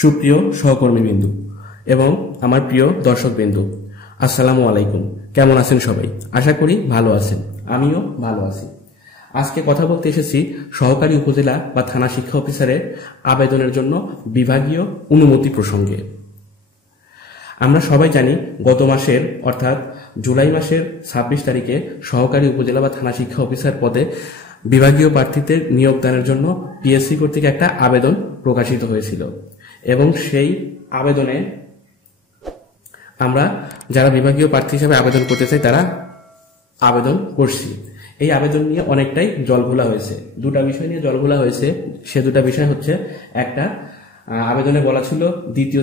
সুপ্রিয় সহকর্মীবৃন্দু এবং আমার প্রিয় দর্শকবৃন্দু, আসসালামু আলাইকুম। কেমন আছেন সবাই? আশা করি ভালো আছেন, আমিও ভালো আছি। আজকে কথা বলতে এসেছি সহকারী উপজেলা বা থানা শিক্ষা অফিসারের আবেদনের জন্য বিভাগীয় অনুমতি প্রসঙ্গে। আমরা সবাই জানি গত মাসের অর্থাৎ জুলাই মাসের 26 তারিখে সহকারী উপজেলা বা থানা শিক্ষা অফিসার পদে বিভাগীয় প্রার্থীদের নিয়োগদানের জন্য পিএসসি কর্তৃক একটা আবেদন প্রকাশিত হয়েছিল এবং সেই আবেদনে আমরা যারা বিভাগীয় প্রার্থী হিসেবে আবেদন করতে চাই তারা আবেদন করছি। এই আবেদন নিয়ে অনেকটাই জলঘোলা হয়েছে। দুটা বিষয় নিয়ে জলঘোলা হয়েছে। সে দুটা বিষয় হচ্ছে, একটা, আবেদনে বলা ছিল দ্বিতীয়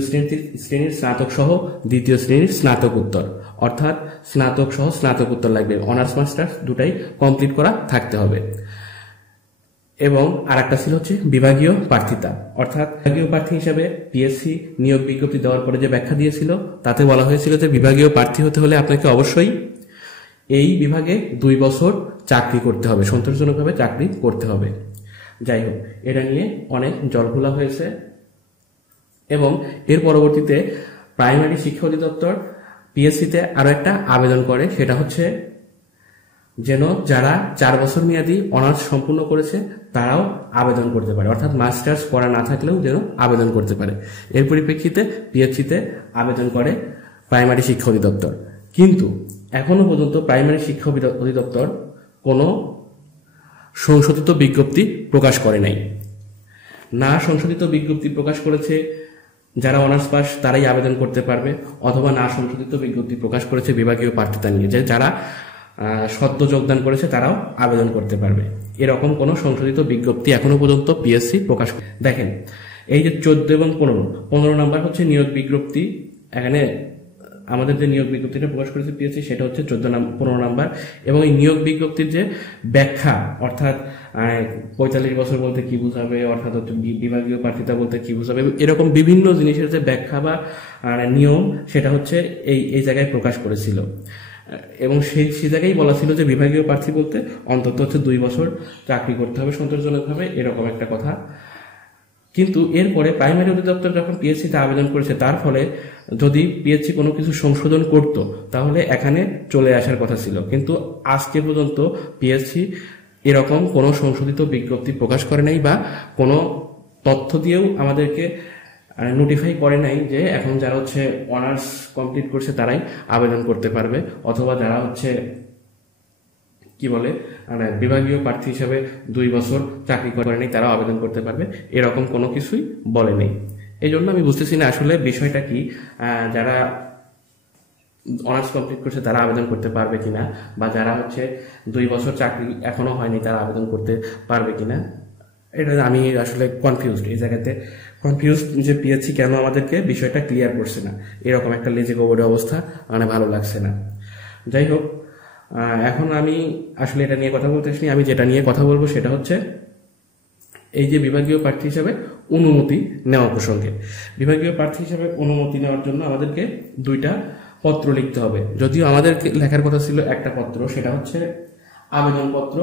শ্রেণীর স্নাতক সহ দ্বিতীয় শ্রেণীর স্নাতকোত্তর, অর্থাৎ স্নাতক সহ স্নাতকোত্তর লাগবে, অনার্স মাস্টার্স দুটাই কমপ্লিট করা থাকতে হবে। এবং আর একটা ছিল হচ্ছে বিভাগীয় প্রার্থিতা, অর্থাৎ বিভাগীয় প্রার্থী হিসেবে পিএসসি নিয়োগ বিজ্ঞপ্তি দেওয়ার পরে যে ব্যাখ্যা দিয়েছিল তাতে বলা হয়েছিল যে বিভাগীয় প্রার্থী হতে হলে আপনাকে অবশ্যই এই বিভাগে 2 বছর চাকরি করতে হবে, সন্তোষজনকভাবে চাকরি করতে হবে। যাই হোক, এটা নিয়ে অনেক জলঘোলা হয়েছে এবং এর পরবর্তীতে প্রাইমারি শিক্ষা অধিদপ্তর পিএসসিতে আরো একটা আবেদন করে, সেটা হচ্ছে যেন যারা 4 বছর মেয়াদী অনার্স সম্পূর্ণ করেছে তারাও আবেদন করতে পারে, অর্থাৎ মাস্টার্স পড়া না থাকলেও যেন আবেদন করতে পারে। এর পরিপ্রেক্ষিতে পিএসসিতে আবেদন করে প্রাইমারি শিক্ষা অধিদপ্তর। কিন্তু এখনো পর্যন্ত প্রাইমারি শিক্ষা অধিদপ্তর কোনো সংশোধিত বিজ্ঞপ্তি প্রকাশ করে নাই। না সংশোধিত বিজ্ঞপ্তি প্রকাশ করেছে যারা অনার্স পাস তারাই আবেদন করতে পারবে, অথবা না সংশোধিত বিজ্ঞপ্তি প্রকাশ করেছে বিভাগীয় প্রার্থিতা নিয়ে যে যারা সদ্য যোগদান করেছে তারাও আবেদন করতে পারবে। এরকম কোনো সংশোধিত বিজ্ঞপ্তি এখনো পর্যন্ত পিএসসি প্রকাশ করে। দেখেন, এই যে 14 এবং 15 নাম্বার হচ্ছে নিয়োগ বিজ্ঞপ্তি। এখানে আমাদের যে নিয়োগ বিজ্ঞপ্তিটা প্রকাশ করেছে পিএসসি সেটা হচ্ছে 15 নাম্বার, এবং এই নিয়োগ বিজ্ঞপ্তির যে ব্যাখ্যা, অর্থাৎ 45 বছর বলতে কি বোঝাবে, অর্থাৎ হচ্ছে বিভাগীয় প্রার্থিতা বলতে কি বোঝাবে, এরকম বিভিন্ন জিনিসের যে ব্যাখ্যা বা নিয়ম সেটা হচ্ছে এই জায়গায় প্রকাশ করেছিল। এবং সেই জায়গায় বলা ছিল যে বিভাগীয় প্রার্থী বলতে অন্তত হচ্ছে 2 বছর চাকরি করতে হবে সন্তোষজনকভাবে, এরকম একটা কথা। কিন্তু এরপরে প্রাইমারি অধিদপ্তর যখন পিএসসিতে আবেদন করেছে, তার ফলে যদি পিএসসি কোনো কিছু সংশোধন করত তাহলে এখানে চলে আসার কথা ছিল। কিন্তু আজকে পর্যন্ত পিএসসি এরকম কোনো সংশোধিত বিজ্ঞপ্তি প্রকাশ করে নাই বা কোনো তথ্য দিয়েও আমাদেরকে নোটিফাই করে নাই যে এখন যারা হচ্ছে অনার্স কমপ্লিট করছে তারাই আবেদন করতে পারবে, অথবা যারা হচ্ছে কি বলে বিভাগীয় প্রার্থী হিসেবে 2 বছর চাকরি করে নেই তারাও আবেদন করতে পারবে, এরকম কোনো কিছুই বলে নেই। এই জন্য আমি বুঝতেছি না আসলে বিষয়টা কি, যারা অনার্স কমপ্লিট করছে তারা আবেদন করতে পারবে কিনা, বা যারা হচ্ছে 2 বছর চাকরি এখনো হয়নি তারা আবেদন করতে পারবে কিনা, এটা আমি আসলে কনফিউজড। এই জায়গাতে কনফিউজড যে পিএসসি কেন আমাদেরকে বিষয়টা ক্লিয়ার করছে না, এরকম একটা লেজে গোবরে অবস্থা মানে ভালো লাগছে না। যাই হোক, এখন আমি আসলে এটা নিয়ে কথা বলতে আসিনি। আমি যেটা নিয়ে কথা বলবো সেটা হচ্ছে এই যে বিভাগীয় প্রার্থী হিসাবে অনুমতি নেওয়া প্রসঙ্গে। বিভাগীয় প্রার্থী হিসাবে অনুমতি নেওয়ার জন্য আমাদেরকে 2টা পত্র লিখতে হবে। যদিও আমাদের লেখার কথা ছিল একটা পত্র, সেটা হচ্ছে আবেদনপত্র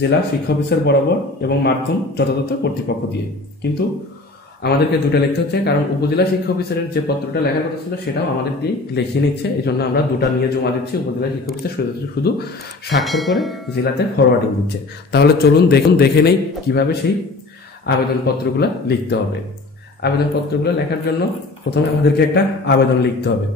জেলা শিক্ষা অফিসার বরাবর এবং মাধ্যম যথাযথ কর্তৃপক্ষ দিয়ে, কিন্তু আমাদেরকে 2টা লিখতে হচ্ছে, কারণ উপজেলা শিক্ষা অফিসারের যে পত্রটা লেখার কথা ছিল সেটাও আমাদের দিয়ে লিখিয়ে নিচ্ছে। এই জন্য আমরা 2টা নিয়ে জমা দিচ্ছি। উপজেলা শিক্ষা অফিসার শুধু স্বাক্ষর করে জেলাতে ফরওয়ার্ডিং দিচ্ছে। তাহলে চলুন দেখে নেই কিভাবে সেই আবেদনপত্রগুলো লিখতে হবে। আবেদনপত্রগুলো লেখার জন্য প্রথমে আমাদেরকে একটা আবেদন লিখতে হবে,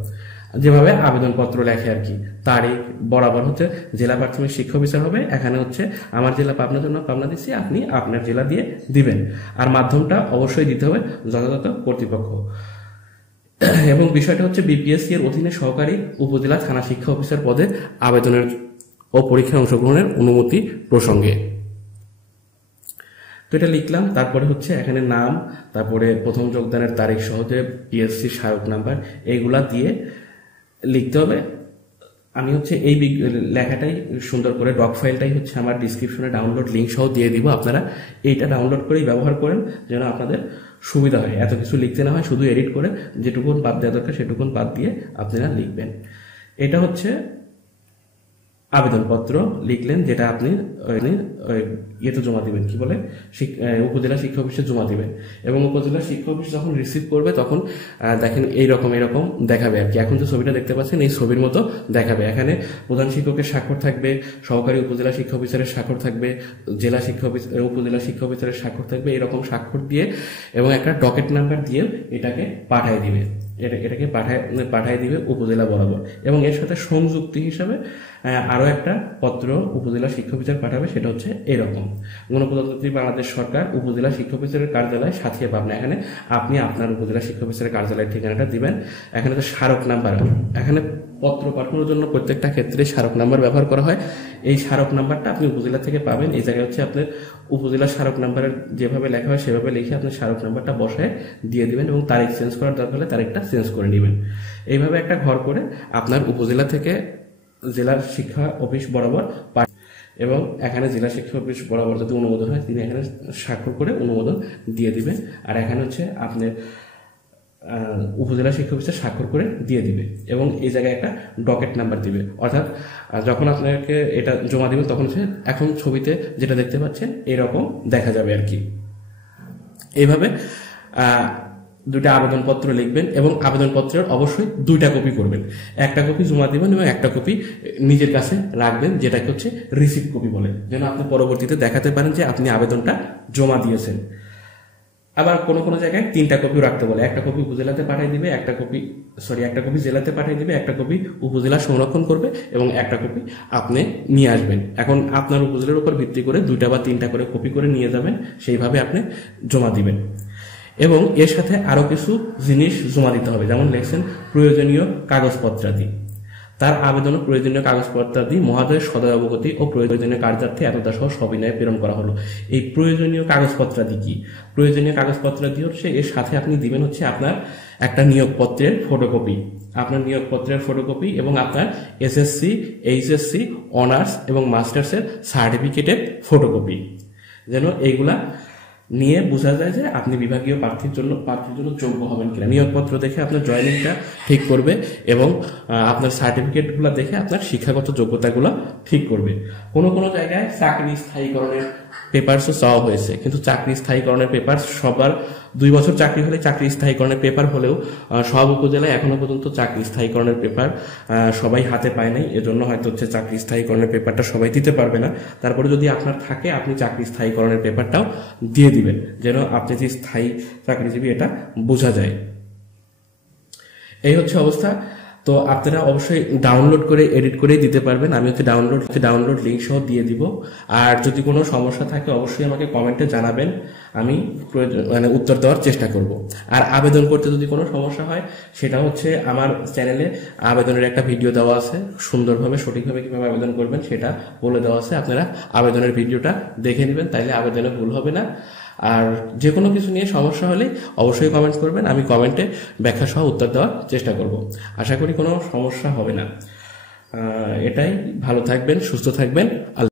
যেভাবে আবেদনপত্র লেখে আর কি। তারিখ বরাবর হচ্ছে জেলা প্রাথমিক শিক্ষা অফিসার হবে, এখানে হচ্ছে আমার জেলা পাবনার জন্য পাবনা দিচ্ছি, আপনি আপনার জেলা দিয়ে দিবেন। আর মাধ্যমটা অবশ্যই দিতে হবে যথাযথ কর্তৃপক্ষ। এবং বিষয়টা হচ্ছে বিপিএসসি এর অধীনে সহকারী উপজেলা থানা শিক্ষা অফিসার পদে আবেদনের ও পরীক্ষায় অংশগ্রহণের অনুমতি প্রসঙ্গে। তো এটা লিখলাম। তারপরে হচ্ছে এখানে নাম, তারপরে প্রথম যোগদানের তারিখ সহ যে পিএসসি সহায়ক নাম্বার, এইগুলা দিয়ে লিখতে হবে। আমি হচ্ছে এই লেখাটাই সুন্দর করে ডক ফাইলটাই হচ্ছে আমার ডিসক্রিপশনে ডাউনলোড লিঙ্ক সহ দিয়ে দিব। আপনারা এইটা ডাউনলোড করেই ব্যবহার করেন যেন আপনাদের সুবিধা হয়, এত কিছু লিখতে না হয়, শুধু এডিট করে যেটুকুন বাদ দেওয়া দরকার সেটুকুন বাদ দিয়ে আপনারা লিখবেন। এটা হচ্ছে আবেদনপত্র লিখলেন, যেটা আপনি ইয়েতে জমা দিবেন, কি বলে উপজেলা শিক্ষা অফিসে জমা দিবেন। এবং উপজেলা শিক্ষা অফিস যখন রিসিভ করবে তখন দেখেন এইরকম দেখাবে আর কি। এখন যে ছবিটা দেখতে পাচ্ছেন এই ছবির মতো দেখাবে। এখানে প্রধান শিক্ষকের স্বাক্ষর থাকবে, সহকারী উপজেলা শিক্ষা অফিসারের স্বাক্ষর থাকবে, জেলা শিক্ষা অফিস উপজেলা শিক্ষা অফিসারের স্বাক্ষর থাকবে, এরকম স্বাক্ষর দিয়ে এবং একটা ডকেট নাম্বার দিয়ে এটাকে পাঠিয়ে দিবে, এটাকে পাঠিয়ে দিবে উপজেলা বরাবর। এবং এর সাথে সংযুক্তি হিসাবে আরো একটা পত্র উপজেলা শিক্ষা অফিসার পাঠাবে, সেটা হচ্ছে এরকম: গণপ্রজাতন্ত্রী বাংলাদেশ সরকার উপজেলা শিক্ষা অফিসারের কার্যালয় সাথিয়া পাবনা। এখানে আপনি আপনার উপজেলা শিক্ষা অফিসারের কার্যালয়ের ঠিকানাটা দিবেন। এখানে তো স্মারক নাম্বার, এখানে পত্র পাঠানোর জন্য প্রত্যেকটা ক্ষেত্রে স্মারক নাম্বার ব্যবহার করা হয়। এই স্মারক নাম্বারটা আপনি উপজেলা থেকে পাবেন। এই জায়গায় হচ্ছে আপনার উপজেলা স্মারক নাম্বারের যেভাবে লেখা হয় সেভাবে লিখে আপনি স্মারক নাম্বারটা বসায় দিয়ে দিবেন এবং তারিখ চেঞ্জ করার দরকার হলে তারিখটা চেঞ্জ করে নেবেন। এইভাবে একটা ঘর করে আপনার উপজেলা থেকে জেলার শিক্ষা অফিস বরাবর এবং এখানে জেলা শিক্ষা অফিস বরাবর যদি অনুমোদন হয় তিনি এখানে স্বাক্ষর করে অনুমোদন দিয়ে দিবেন। আর এখানে হচ্ছে আপনি উপজেলা শিক্ষা অফিসে স্বাক্ষর করে দিয়ে দিবে এবং এই জায়গায় একটা ডকেট নাম্বার দিবে। অর্থাৎ যখন আপনাকে এটা জমা দিবেন তখন হচ্ছে এখন ছবিতে যেটা দেখতে পাচ্ছেন এরকম দেখা যাবে আর কি। এইভাবে দুইটা আবেদনপত্র লিখবেন এবং আবেদনপত্রের অবশ্যই 2টা কপি করবেন। একটা কপি জমা দিবেন এবং একটা কপি নিজের কাছে রাখবেন, যেটাকে হচ্ছে রিসিপ্ট কপি বলে, যেন আপনি পরবর্তীতে দেখাতে পারেন যে আপনি আবেদনটা জমা দিয়েছেন। আবার কোনো জায়গায় 3টা কপিও রাখতে বলে, একটা কপি উপজেলাতে পাঠিয়ে দিবে, একটা কপি জেলাতে পাঠিয়ে দিবে, একটা কপি উপজেলা সংরক্ষণ করবে এবং একটা কপি আপনি নিয়ে আসবেন। এখন আপনার উপজেলার উপর ভিত্তি করে 2টা বা 3টা করে কপি করে নিয়ে যাবেন, সেইভাবে আপনি জমা দিবেন। এবং এর সাথে আরো কিছু জিনিস জমা দিতে হবে, যেমন লেখছেন প্রয়োজনীয় কাগজপত্রাদি। তার আবেদন ও প্রয়োজনীয় কাগজপত্রাদি মহোদয়ের সদয় অবগতি ও প্রয়োজনীয় কার্যার্থে এতটা সহ সবিনয়ে প্রেরণ করা হলো। এই প্রয়োজনীয় কাগজপত্রাদি কি? প্রয়োজনীয় কাগজপত্রাদি হচ্ছে এর সাথে আপনি দিবেন হচ্ছে আপনার একটা নিয়োগপত্রের ফটোকপি, আপনার নিয়োগপত্রের ফটোকপি এবং আপনার এসএসসি, এইচএসসি, অনার্স এবং মাস্টার্সের সার্টিফিকেটের ফটোকপি, যেন এইগুলা নিয়ে বোঝা যায় যে আপনি বিভাগীয় প্রার্থীর জন্য যোগ্য হবেন কিনা। নিয়োগপত্র দেখে আপনার জয়েনিংটা ঠিক করবে এবং আপনার সার্টিফিকেটগুলো দেখে আপনার শিক্ষাগত যোগ্যতাগুলো ঠিক করবে। কোনো জায়গায় চাকরি স্থায়ীকরণের পেপারসও চাওয়া হয়েছে, কিন্তু চাকরি স্থায়ীকরণের পেপার সবার 2 বছর চাকরি হলে চাকরি স্থায়ীকরণের পেপার হলেও সব উপজেলায় এখনো পর্যন্ত চাকরি স্থায়ীকরণের পেপার সবাই হাতে পায় নাই। এজন্য হয়তো হচ্ছে চাকরি স্থায়ীকরণের পেপারটা সবাই দিতে পারবে না। তারপরে যদি আপনার থাকে আপনি চাকরি স্থায়ীকরণের পেপারটাও দিয়ে দিবেন, যেন আপনি যে স্থায়ী চাকরিজীবী এটা বোঝা যায়। এই হচ্ছে অবস্থা। তো আপনারা অবশ্যই ডাউনলোড করে এডিট করে দিতে পারবেন। আমি হচ্ছে ডাউনলোড লিঙ্ক সহ দিয়ে দিব। আর যদি কোনো সমস্যা থাকে অবশ্যই আমাকে কমেন্টে জানাবেন, আমি উত্তর দেওয়ার চেষ্টা করব। আর আবেদন করতে যদি কোনো সমস্যা হয় সেটা হচ্ছে আমার চ্যানেলে আবেদনের একটা ভিডিও দেওয়া আছে, সুন্দরভাবে সঠিকভাবে কিভাবে আবেদন করবেন সেটা বলে দেওয়া আছে। আপনারা আবেদনের ভিডিওটা দেখে নেবেন, তাইলে আবেদনে ভুল হবে না। আর যে কোনো কিছু নিয়ে সমস্যা হলে অবশ্যই কমেন্ট করবেন, আমি কমেন্টে ব্যাখ্যা সহ উত্তর দেওয়ার চেষ্টা করব। আশা করি কোনো সমস্যা হবে না। এটাই, ভালো থাকবেন, সুস্থ থাকবেন।